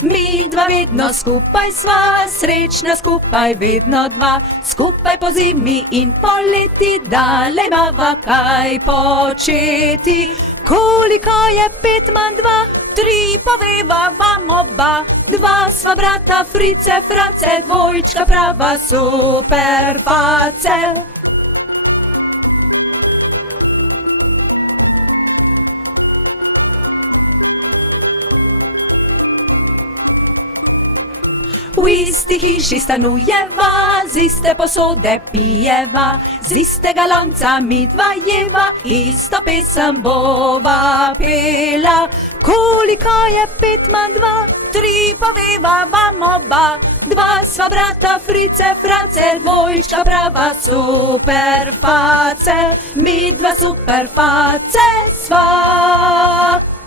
Mi dva vedno skupaj sva, srečna skupaj vedno dva, skupaj po zimi in poleti, dale imava kaj početi. Koliko je 5 manj 2, 3 poveva vam oba, 2 sva brata Frice, France, dvojčka prava super face. V isti hiši stanujeva, z iste posode pijeva, z istega lonca mi dva jeva, isto pesem bova pela. Koliko je 5 manj 2, 3 poveva vam oba, 2 sva brata Frice, France, dvojčka prava super face, mi dva super face sva.